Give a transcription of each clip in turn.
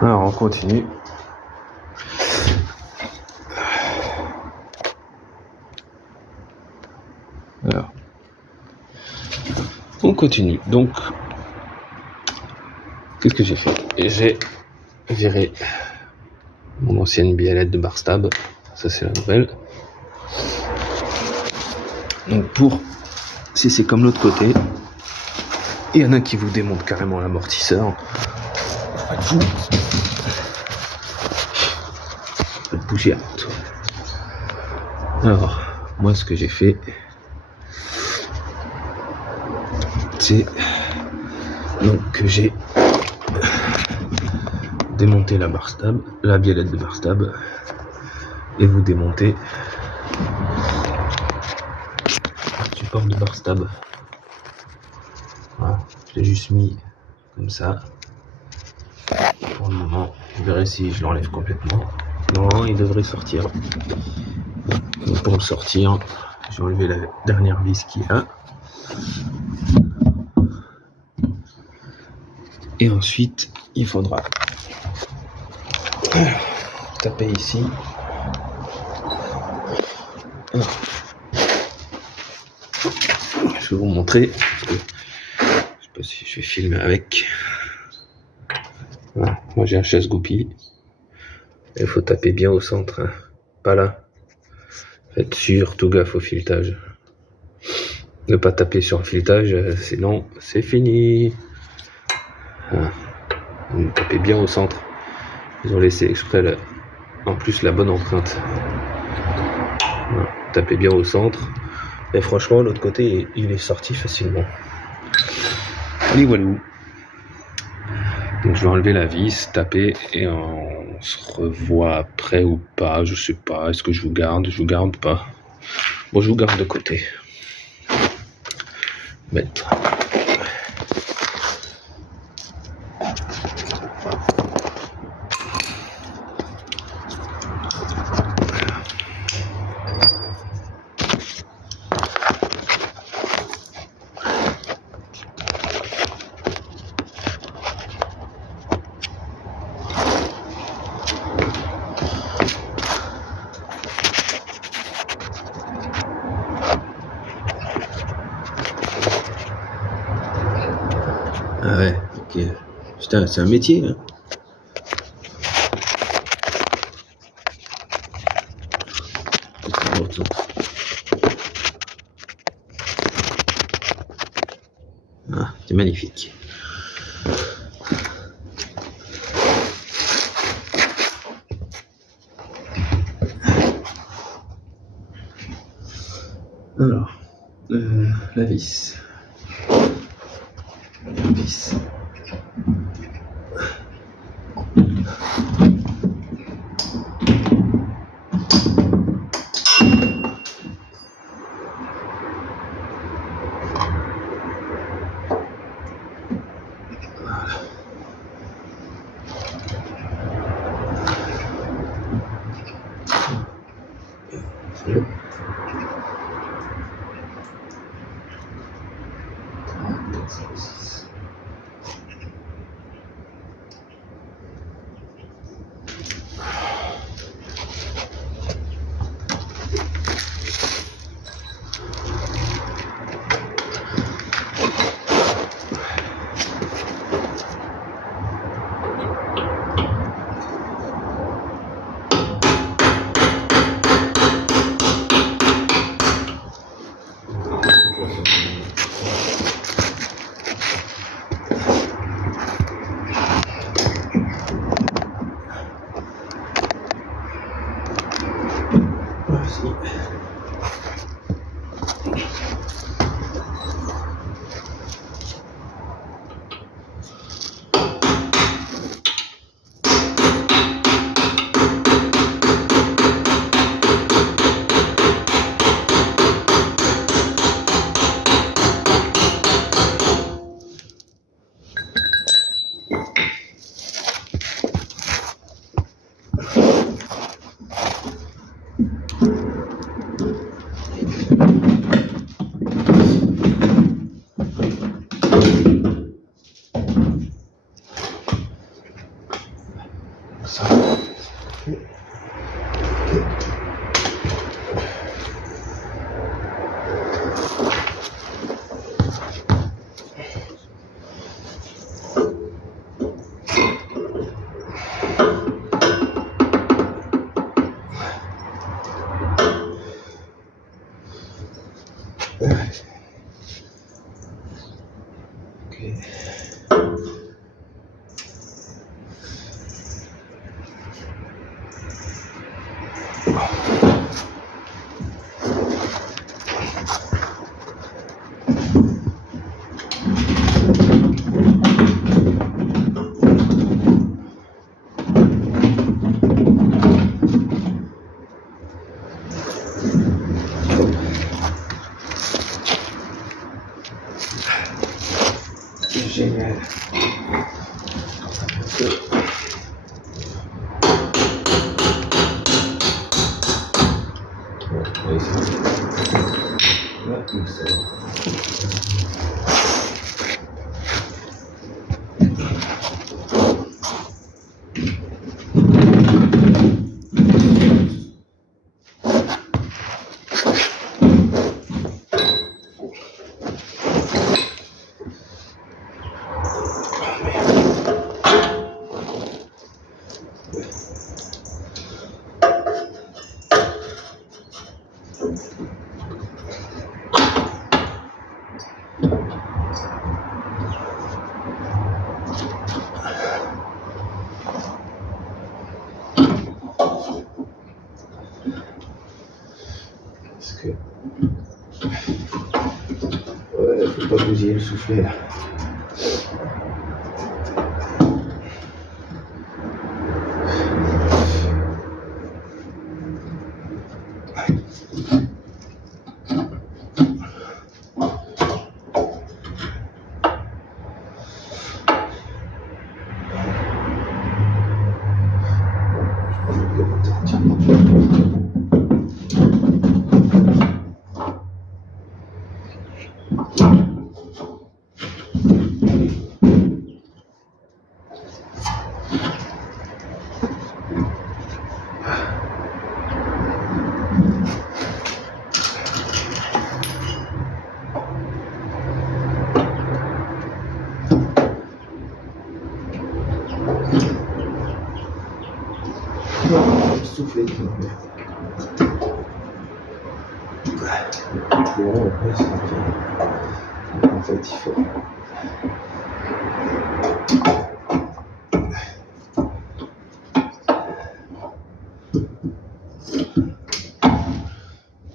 Alors on continue. Alors, on continue. Donc, qu'est-ce que j'ai fait? J'ai viré mon ancienne biellette de Barstab. Ça, c'est la nouvelle. Donc, si c'est comme l'autre côté, il y en a qui vous démontent carrément l'amortisseur. Faites bouger à toi. Alors, moi, ce que j'ai fait, c'est donc que j'ai démonté la biellette de Barstab, et vous démontez le support de Barstab. Voilà, je l'ai juste mis comme ça. Pour le moment, je verrai si je l'enlève complètement. Non, il devrait sortir. Donc pour le sortir, j'ai enlevé la dernière vis qu'il y a. Et ensuite, il faudra taper ici. Je vais vous montrer. Je sais pas si je vais filmer avec. Voilà. Moi j'ai un chasse-goupille. Il faut taper bien au centre, hein. Pas là. Faites surtout gaffe au filetage. Ne pas taper sur le filetage, sinon c'est fini. Voilà. Vous tapez bien au centre. Ils ont laissé exprès en plus la bonne empreinte. Voilà. Tapez bien au centre. Et franchement, l'autre côté, il est sorti facilement. Allez, voilà. Donc je vais enlever la vis, taper, et on se revoit après ou pas, je sais pas. Est-ce que je vous garde pas? Bon, je vous garde de côté. Mettre. Ah ouais, ok. Putain, c'est un métier, hein. Ah, c'est magnifique. Alors, la vis. La vis. Ça. Ok. Génial. Parce que... Ouais, faut pas bousiller le soufflet là. Souffler qui m'enlève. Bon, après, c'est ok. En fait, il faut.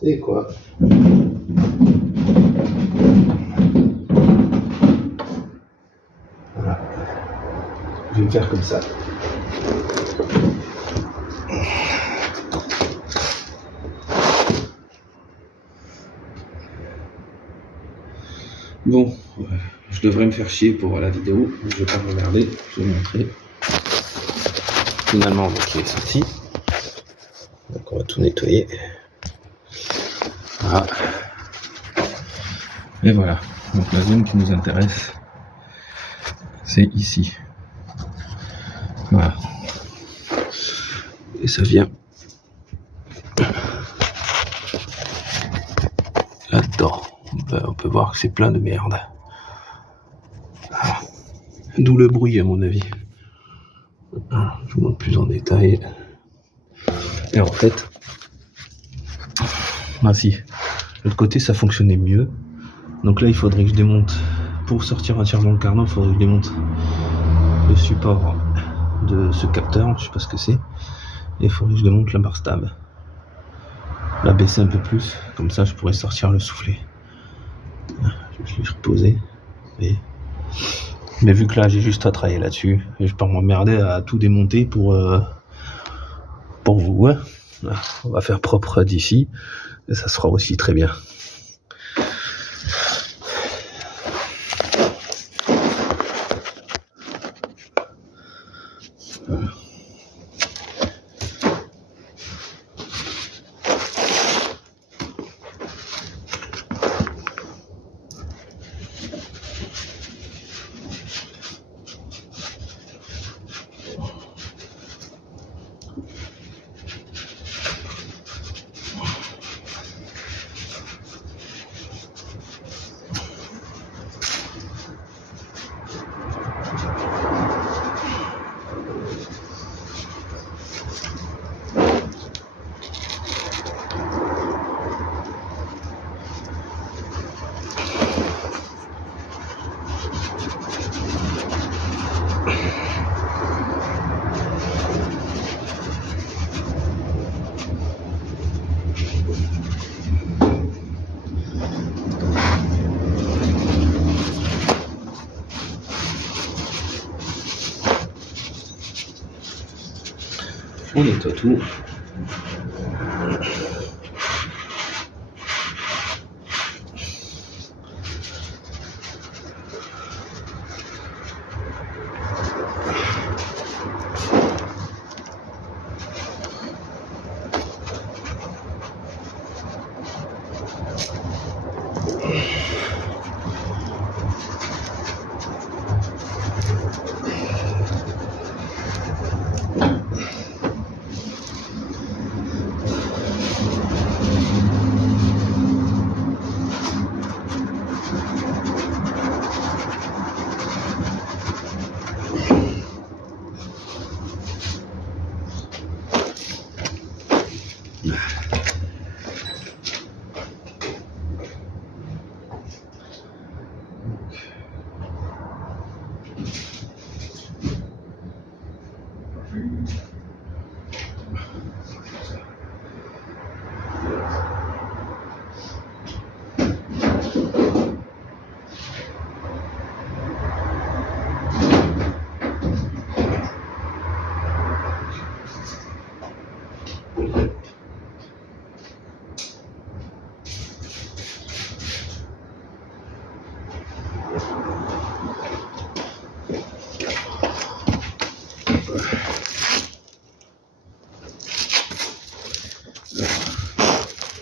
C'est quoi? Voilà. Je vais me faire comme ça. Bon, je devrais me faire chier pour la vidéo, je vais pas m'emmerder, je vais vous montrer. Finalement, donc il est sorti. Donc on va tout nettoyer. Voilà. Et voilà. Donc la zone qui nous intéresse, c'est ici. Voilà. Et ça vient là-dedans. On peut voir que c'est plein de merde. Voilà. D'où le bruit à mon avis. Je vous montre plus en détail. Et en fait, si, l'autre côté ça fonctionnait mieux. Donc là il faudrait que je démonte, pour sortir entièrement le carnot, il faudrait que je démonte le support de ce capteur, je sais pas ce que c'est. Et il faudrait que je démonte la barre stable. La baisser un peu plus, comme ça je pourrais sortir le soufflet. Je vais reposer. Mais vu que là j'ai juste à travailler là-dessus, et je peux m'emmerder à tout démonter pour vous. Ouais. On va faire propre d'ici, et ça sera aussi très bien. On nettoie tout.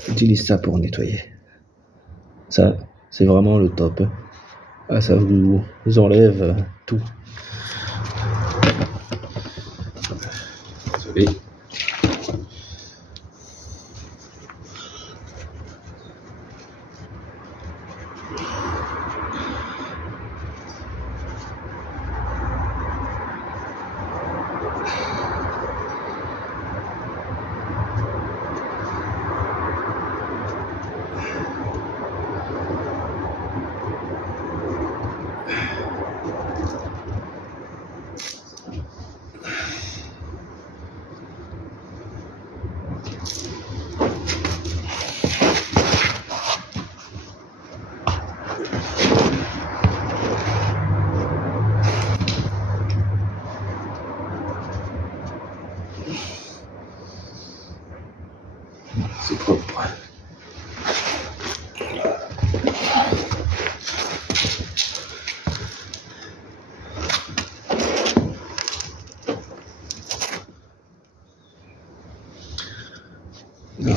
J'utilise ça pour nettoyer. Ça, c'est vraiment le top. Ah, ça vous enlève tout. Désolé. C'est propre. Non.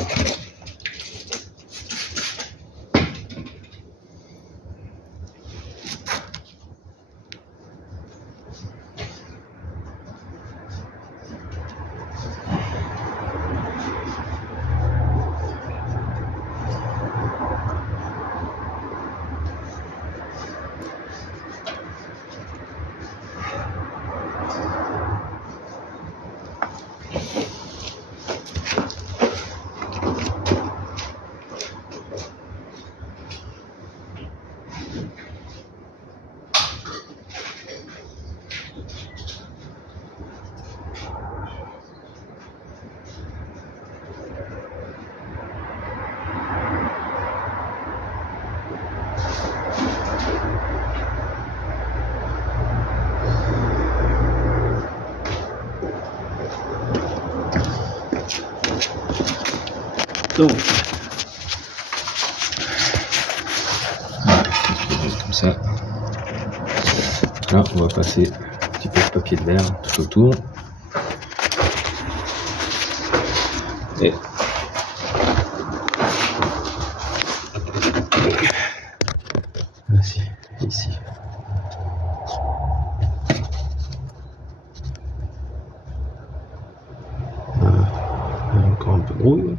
Donc, comme ça. Là, on va passer un petit peu de papier de verre tout autour. Et voici, ici. Encore un peu de rouille.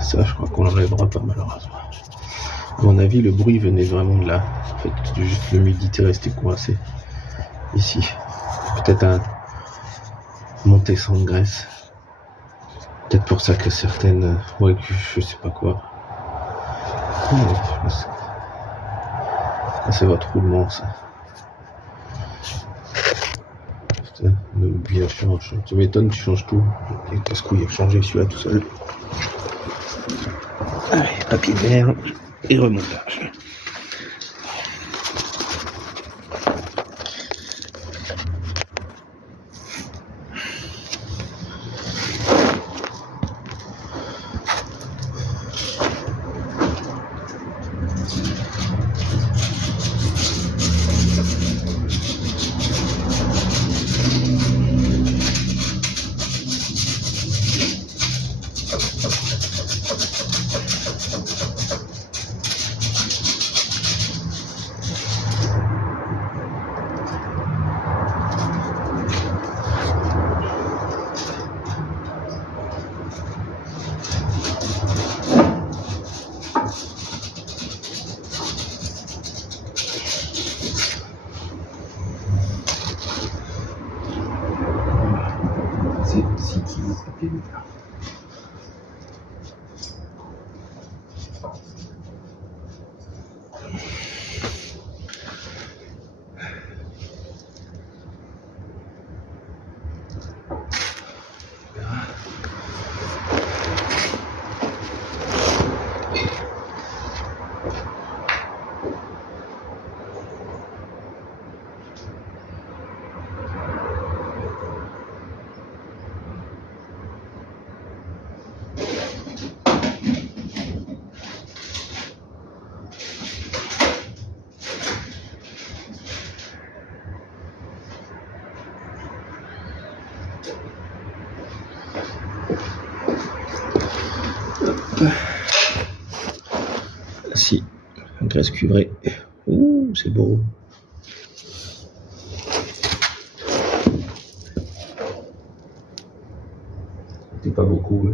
Ça, je crois qu'on l'enlèvera pas malheureusement. À mon avis, le bruit venait vraiment de là. En fait, juste l'humidité restait coincée ici. Peut-être un montée sans de graisse. Peut-être pour ça que certaines... Ouais, je sais pas quoi. C'est votre roulement, ça. Bien change. Tu m'étonnes, tu changes tout. Et casse-couille à changer celui-là tout seul. Allez, papier vert et remontage. C'est 6 kilos de papier vert. Si, graisse cuivrée. Ouh, c'est beau. C'est pas beaucoup.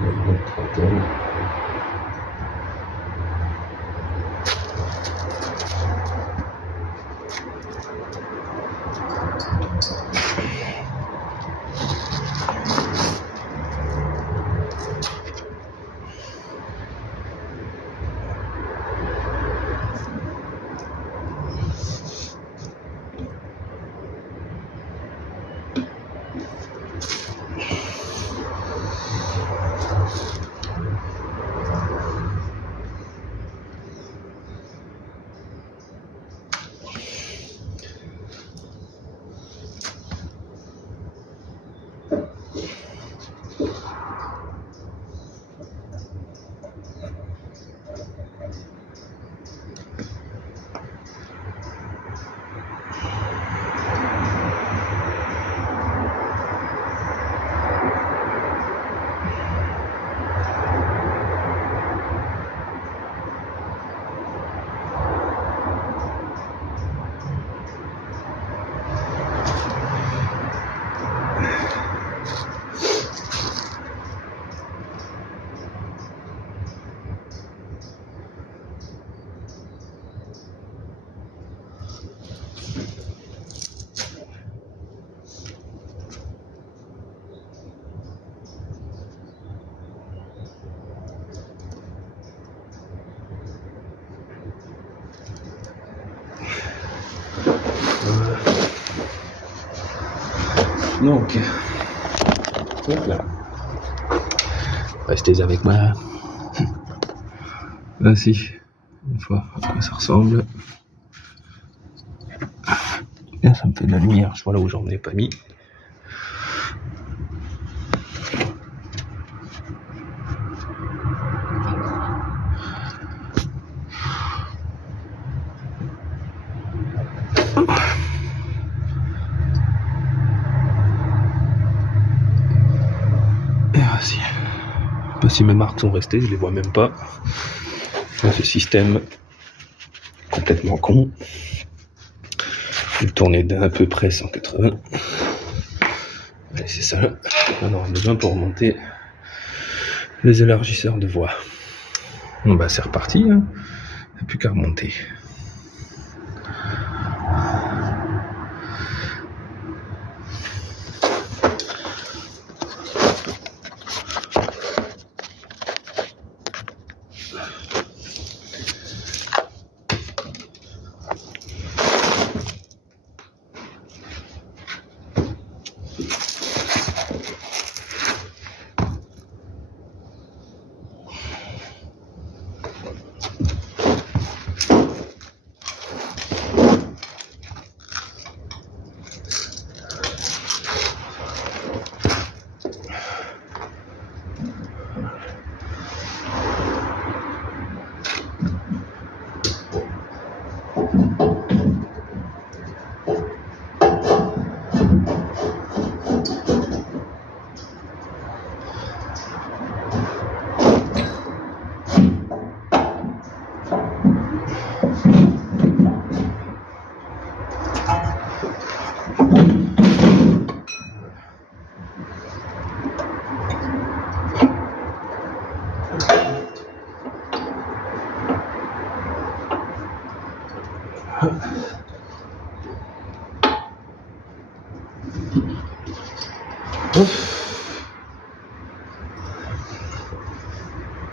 Une trentaine. Donc, voilà. Restez avec moi. Ainsi, une fois à quoi ça ressemble. Là, ça me fait de la lumière, je vois là où j'en ai pas mis. Et voici. Je sais pas si mes marques sont restées, je les vois même pas. Ce système complètement con. Une tournée d'à peu près 180. Allez, c'est ça. On aura besoin pour remonter les élargisseurs de voix. Bon bah c'est reparti, hein. Il n'y a plus qu'à remonter.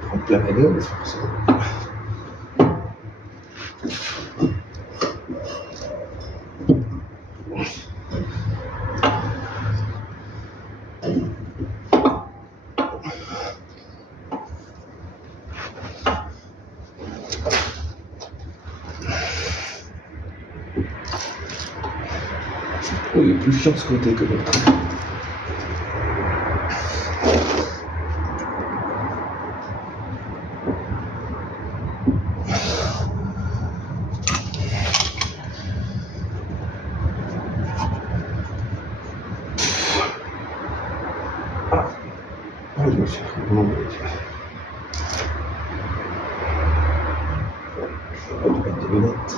Prends plein la gueule, forcément. Oh, il est plus chiant ce côté que l'autre. Je me suis vraiment embêté. Je vais pas mettre des lunettes.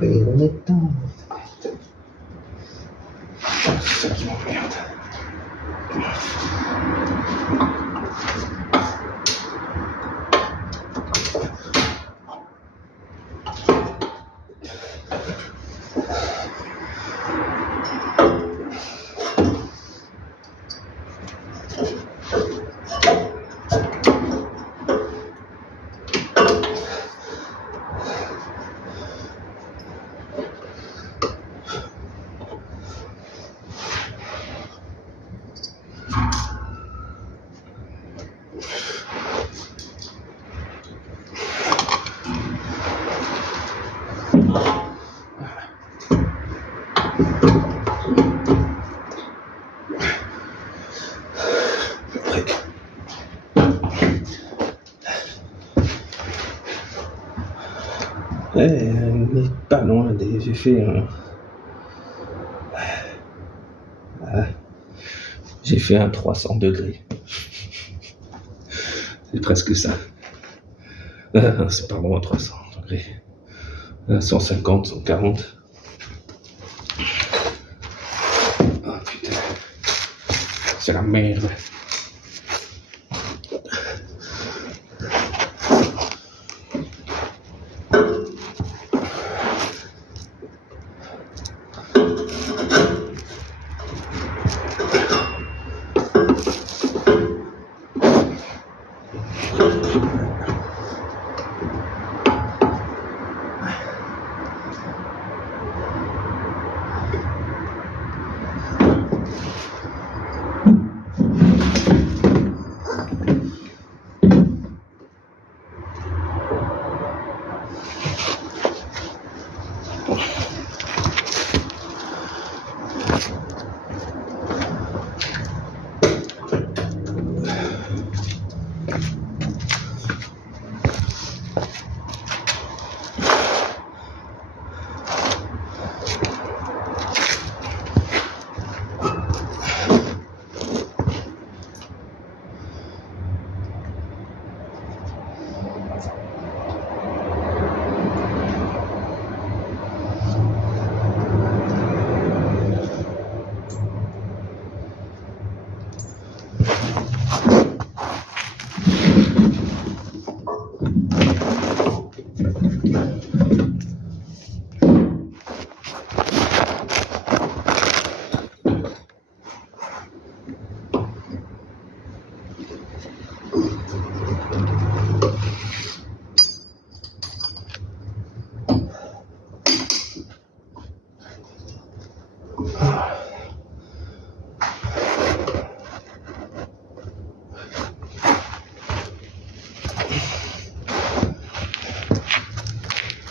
Les lunettes. C'est ça qui m'emmerde. Mais pas loin des. J'ai fait j'ai fait un 300 degrés. C'est presque ça. C'est pardon, un 300 degrés. 150, 140. Ah putain. C'est la merde.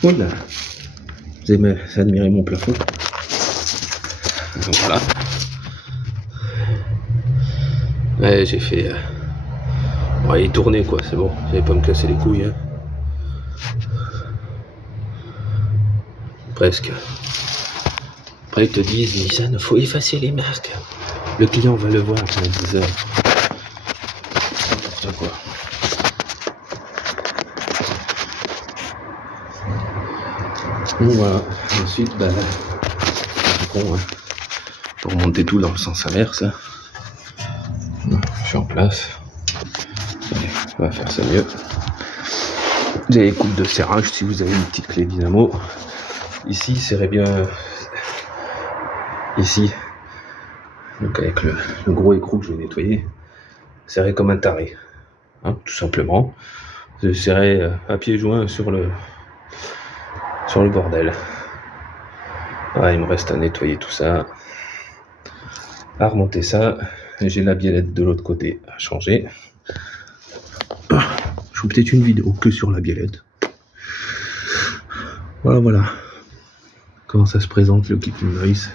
Voilà. Vous avez admiré mon plafond. Voilà. Ouais, j'ai fait... Bon, il est tourné quoi, c'est bon. Vous n'allez pas me casser les couilles. Hein. Presque. Après ils te disent, Nissan, faut effacer les marques. Le client va le voir pendant 10 heures. N'importe quoi. Donc voilà. Ensuite, bah, bon, hein, pour monter tout dans le sens inverse. Hein. Je suis en place. Allez, on va faire ça mieux. Vous avez les coupes de serrage si vous avez une petite clé dynamo. Ici, serrez bien. Ici. Donc avec le gros écrou que je vais nettoyer, serré comme un taré, hein, tout simplement. Je serrai à pieds joints sur le bordel. Ah, il me reste à nettoyer tout ça, à remonter ça. J'ai la biellette de l'autre côté à changer. Je ferai peut-être une vidéo que sur la biellette. Voilà. Comment ça se présente le Keeping Noise.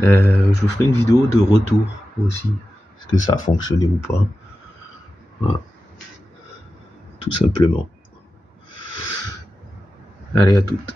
Je vous ferai une vidéo de retour aussi. Est-ce que ça a fonctionné ou pas? Voilà. Tout simplement. Allez, à toutes.